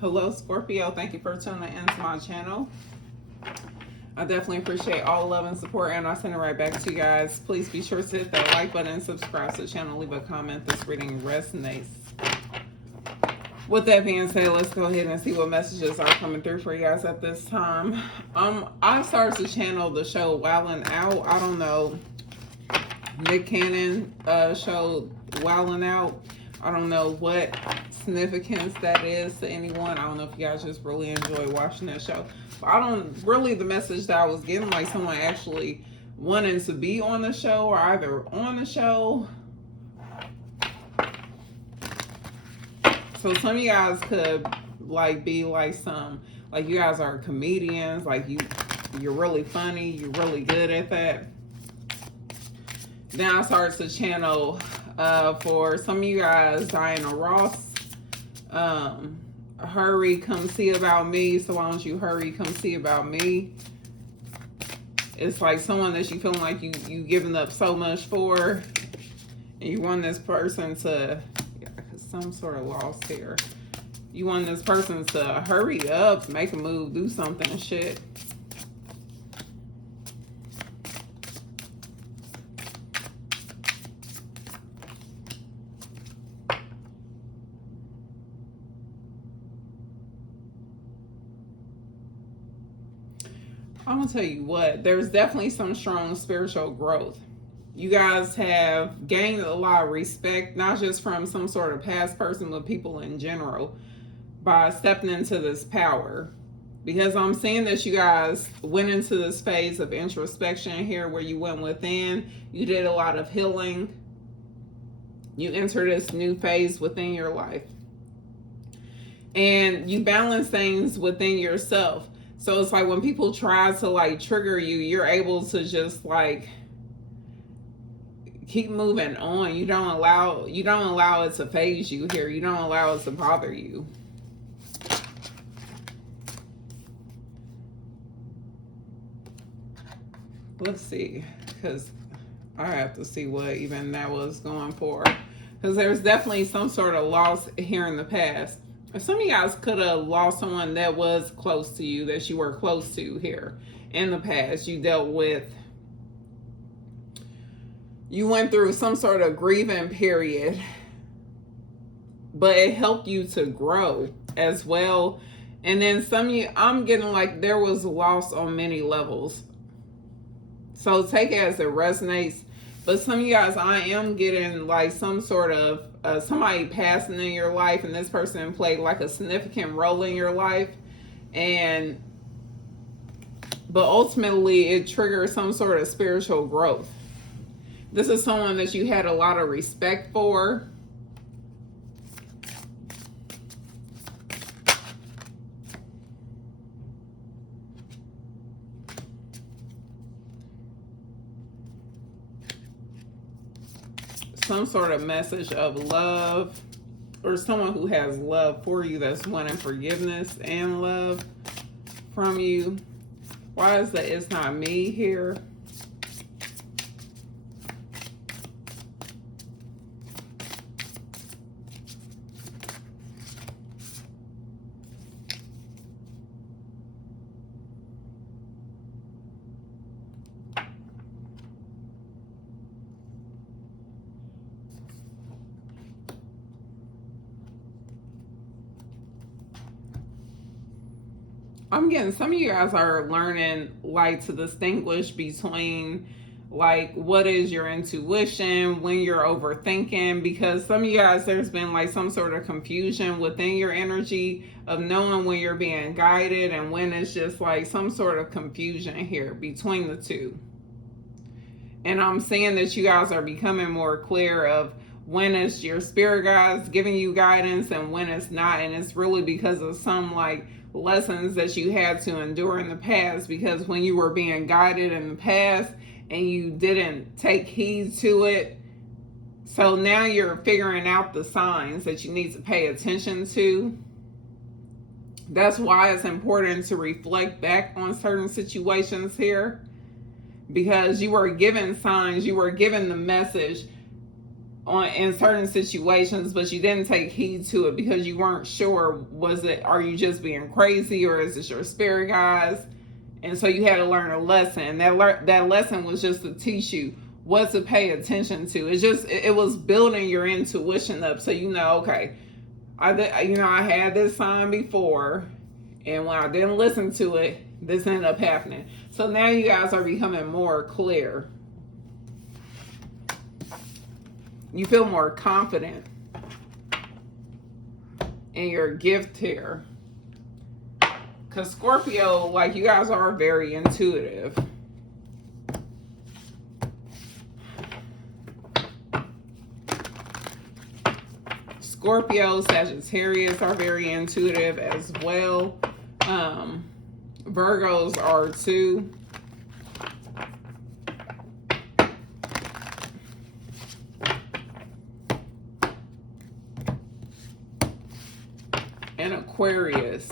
Hello, Scorpio. Thank you for tuning into my channel. I definitely appreciate all love and support, and I'll send it right back to you guys. Please be sure to hit that like button and subscribe to the channel. Leave a comment. This reading resonates. With that being said, let's go ahead and see what messages are coming through for you guys at this time. I started to channel the show Wildin' Out. I don't know. Nick Cannon show Wildin' Out. I don't know what significance that is to anyone. I don't know if you guys just really enjoy watching that show. But I don't really, the message that I was getting, like someone actually wanting to be on the show or either on the show. So some of you guys could like be like like you guys are comedians, like you're really funny, you're really good at that. Then I started to channel for some of you guys, Diana Ross, hurry, come see about me. So why don't you hurry, come see about me? It's like someone that you feel like you giving up so much for, and you want this person to, some sort of loss here. You want this person to hurry up, make a move, do something, shit. I'm gonna tell you what, there's definitely some strong spiritual growth. You guys have gained a lot of respect, not just from some sort of past person, but people in general, by stepping into this power. Because I'm seeing that you guys went into this phase of introspection here where you went within, you did a lot of healing, you entered this new phase within your life, and you balance things within yourself. So it's like when people try to like trigger you, you're able to just like keep moving on. You don't allow it to phase you here. You don't allow it to bother you. Let's see, because I have to see what even that was going for. Because there's definitely some sort of loss here in the past. Some of you guys could have lost someone that was close to you, that you were close to here in the past. You dealt with, you went through some sort of grieving period, but it helped you to grow as well. And then some of you, I'm getting like there was loss on many levels. So take it as it resonates. But some of you guys, I am getting like some sort of somebody passing in your life, and this person played like a significant role in your life, but ultimately it triggers some sort of spiritual growth. This is someone that you had a lot of respect for. Some sort of message of love, or someone who has love for you that's wanting forgiveness and love from you. Why is that it's not me here? I'm getting some of you guys are learning like to distinguish between like what is your intuition when you're overthinking, because some of you guys, there's been like some sort of confusion within your energy of knowing when you're being guided and when it's just like some sort of confusion here between the two. And I'm seeing that you guys are becoming more clear of when it's your spirit guides giving you guidance and when it's not. And it's really because of some like lessons that you had to endure in the past, because when you were being guided in the past and you didn't take heed to it, so now you're figuring out the signs that you need to pay attention to. That's why it's important to reflect back on certain situations here, because you were given signs, you were given the message on in certain situations, but you didn't take heed to it because you weren't sure, are you just being crazy, or is it your spirit guides? And so you had to learn a lesson. That lesson was just to teach you what to pay attention to. It was building your intuition up, so okay, I had this sign before, and when I didn't listen to it, this ended up happening. So now you guys are becoming more clear. You feel more confident in your gift here. Because Scorpio, like, you guys are very intuitive. Scorpio, Sagittarius are very intuitive as well. Virgos are too. And Aquarius.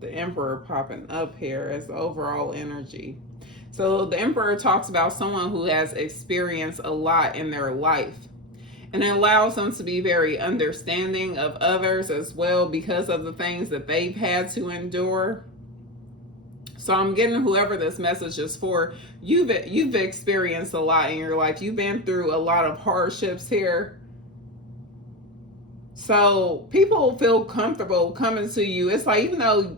The Emperor popping up here as the overall energy. So the Emperor talks about someone who has experienced a lot in their life, and it allows them to be very understanding of others as well because of the things that they've had to endure. So I'm getting, whoever this message is for, you've experienced a lot in your life. You've been through a lot of hardships here. So people feel comfortable coming to you. It's like, even though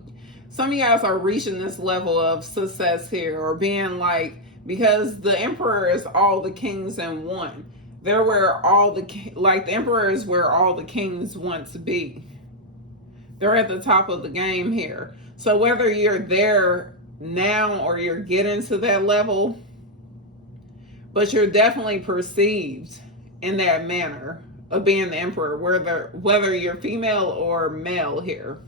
some of you guys are reaching this level of success here, or being like, because the Emperor is all the kings in one. They're where the Emperor is where all the kings want to be. They're at the top of the game here. So whether you're there now or you're getting to that level, but you're definitely perceived in that manner of being the Emperor, whether you're female or male here.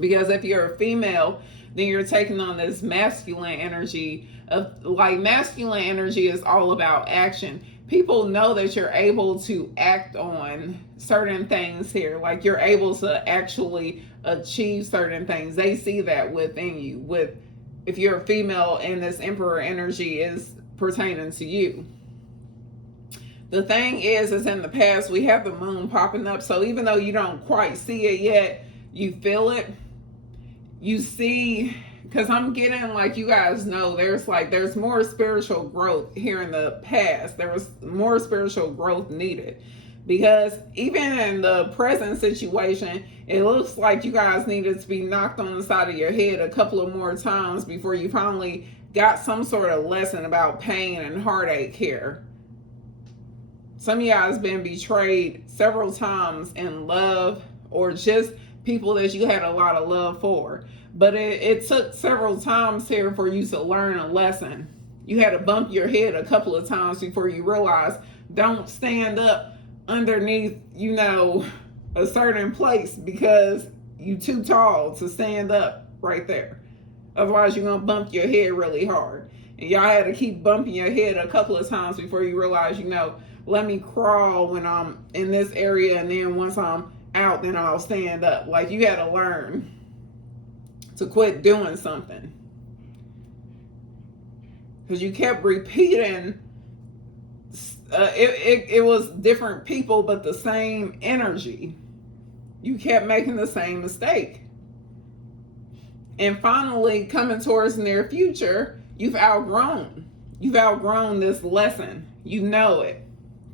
Because if you're a female, then you're taking on this masculine energy of, like, masculine energy is all about action. People know that you're able to act on certain things here. Like, you're able to actually achieve certain things. They see that within you. If you're a female and this Emperor energy is pertaining to you. The thing is in the past, we have the moon popping up. So even though you don't quite see it yet, you feel it. You see, because I'm getting, like, you guys know, there's more spiritual growth here in the past. There was more spiritual growth needed. Because even in the present situation, it looks like you guys needed to be knocked on the side of your head a couple of more times before you finally got some sort of lesson about pain and heartache here. Some of you guys been betrayed several times in love, or just people that you had a lot of love for. But it took several times here for you to learn a lesson. You had to bump your head a couple of times before you realize, don't stand up underneath, a certain place because you too tall to stand up right there. Otherwise, you're going to bump your head really hard. And y'all had to keep bumping your head a couple of times before you realize, let me crawl when I'm in this area, and then once I'm out, then I'll stand up. Like, you had to learn to quit doing something. Because you kept repeating, it was different people, but the same energy. You kept making the same mistake. And finally, coming towards the near future, you've outgrown this lesson. You know it.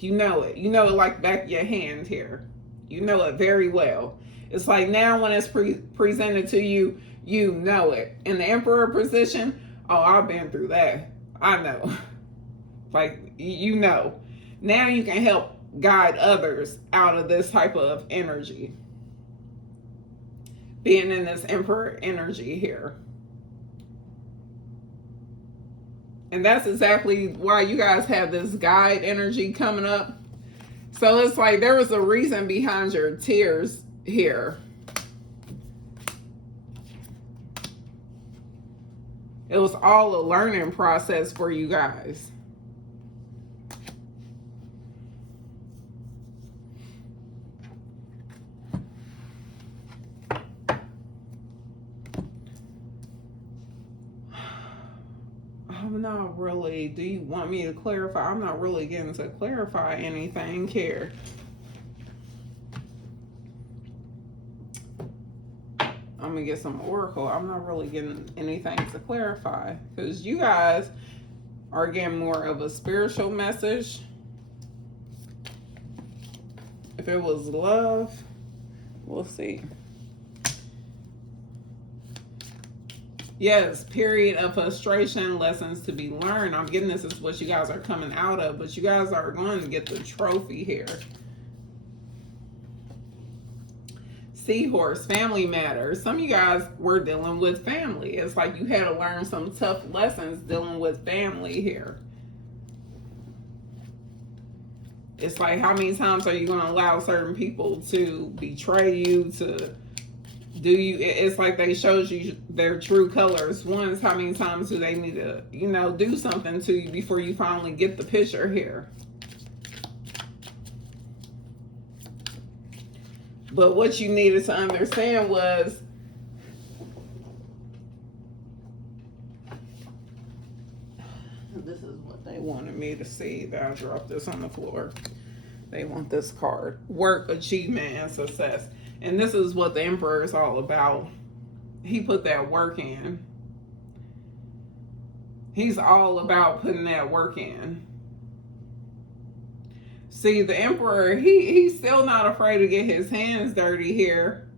You know it like the back of your hand here. You know it very well. It's like now when it's presented to you, you know it. In the Emperor position, oh, I've been through that. I know. Like, Now you can help guide others out of this type of energy. being in this Emperor energy here. And that's exactly why you guys have this guide energy coming up. So it's like there was a reason behind your tears here. It was all a learning process for you guys. I'm not really, do you want me to clarify? I'm not really getting to clarify anything here. I'm gonna get some oracle. I'm not really getting anything to clarify because you guys are getting more of a spiritual message. If it was love, we'll see. Yes, period of frustration, lessons to be learned. I'm getting this is what you guys are coming out of, but you guys are going to get the trophy here. Seahorse, family matters. Some of you guys were dealing with family. It's like you had to learn some tough lessons dealing with family here. It's like, how many times are you going to allow certain people to betray you, to do you? It's like they showed you their true colors once. How many times do they need to, do something to you before you finally get the picture here? But what you needed to understand was this is what they wanted me to see. That I dropped this on the floor. They want this card. Work, achievement, and success. And this is what the Emperor is all about. He put that work in. He's all about putting that work in. See, the Emperor, he's still not afraid to get his hands dirty here.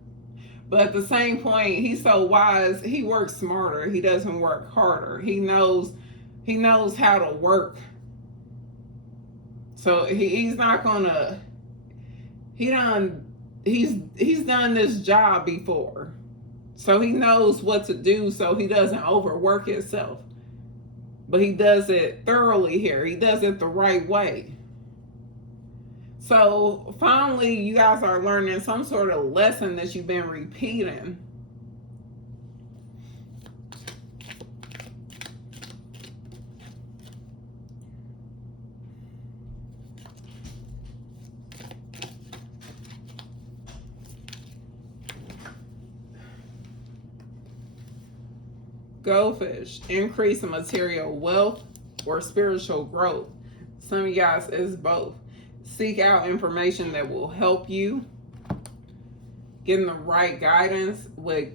But at the same point, he's so wise, he works smarter. He doesn't work harder. He knows how to work. So he's not gonna, he's done this job before. So he knows what to do so he doesn't overwork himself. But he does it thoroughly here. He does it the right way. So finally, you guys are learning some sort of lesson that you've been repeating. Goldfish, increase in material wealth or spiritual growth. Some of you guys is both. Seek out information that will help you. Getting the right guidance with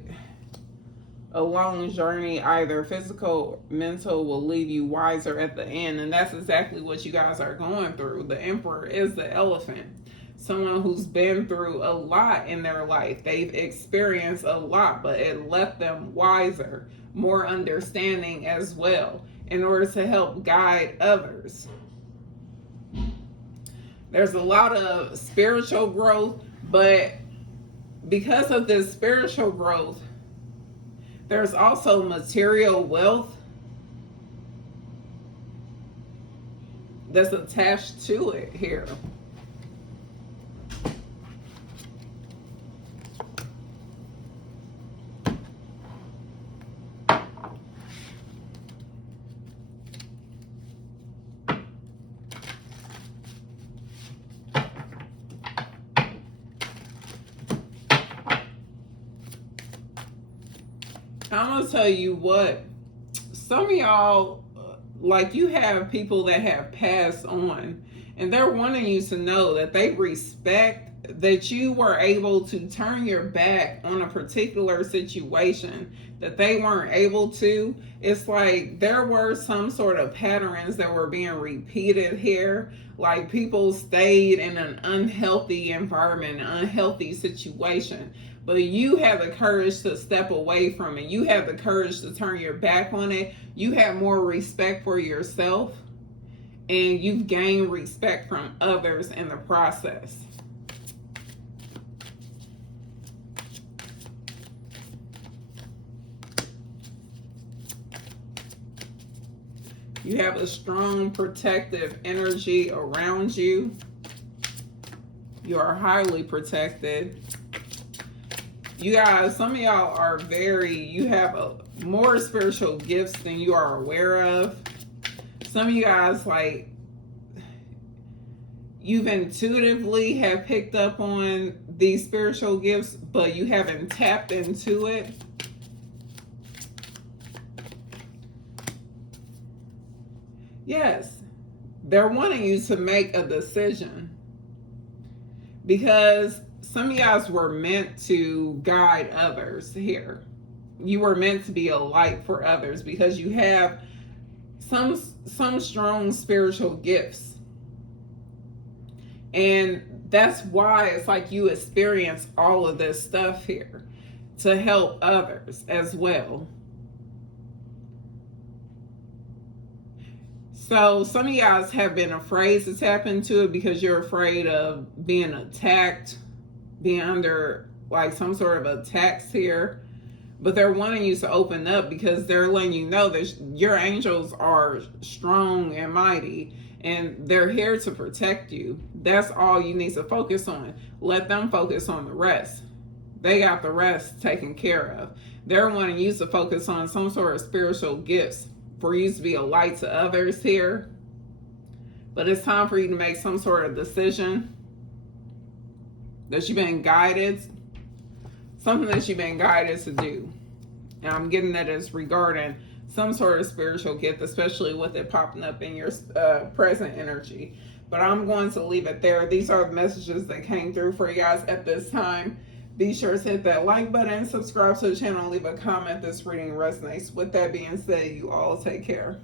a long journey, either physical or mental, will leave you wiser at the end. And that's exactly what you guys are going through. The Emperor is the elephant. Someone who's been through a lot in their life. They've experienced a lot, but it left them wiser, more understanding as well, in order to help guide others. There's a lot of spiritual growth, but because of this spiritual growth, there's also material wealth that's attached to it here. I'm gonna tell you what, some of y'all, like, you have people that have passed on, and they're wanting you to know that they respect that you were able to turn your back on a particular situation that they weren't able to. It's like there were some sort of patterns that were being repeated here. Like, people stayed in an unhealthy environment, an unhealthy situation. But you have the courage to step away from it. You have the courage to turn your back on it. You have more respect for yourself. And you've gained respect from others in the process. You have a strong protective energy around you. You are highly protected. You guys, some of y'all are you have more spiritual gifts than you are aware of. Some of you guys, like, you've intuitively have picked up on these spiritual gifts, but you haven't tapped into it. Yes, they're wanting you to make a decision, because some of you guys were meant to guide others here. You were meant to be a light for others because you have some strong spiritual gifts. And that's why it's like you experience all of this stuff here to help others as well. So some of you guys have been afraid to tap into it because you're afraid of being attacked, being under like some sort of attacks here. But they're wanting you to open up because they're letting you know that your angels are strong and mighty, and they're here to protect you. That's all you need to focus on. Let them focus on the rest. They got the rest taken care of. They're wanting you to focus on some sort of spiritual gifts for you to be a light to others here. But it's time for you to make some sort of decision that you've been guided, something that you've been guided to do. And I'm getting that as regarding some sort of spiritual gift, especially with it popping up in your present energy. But I'm going to leave it there. These are the messages that came through for you guys at this time. Be sure to hit that like button, subscribe to the channel, and leave a comment if this reading resonates. With that being said, you all take care.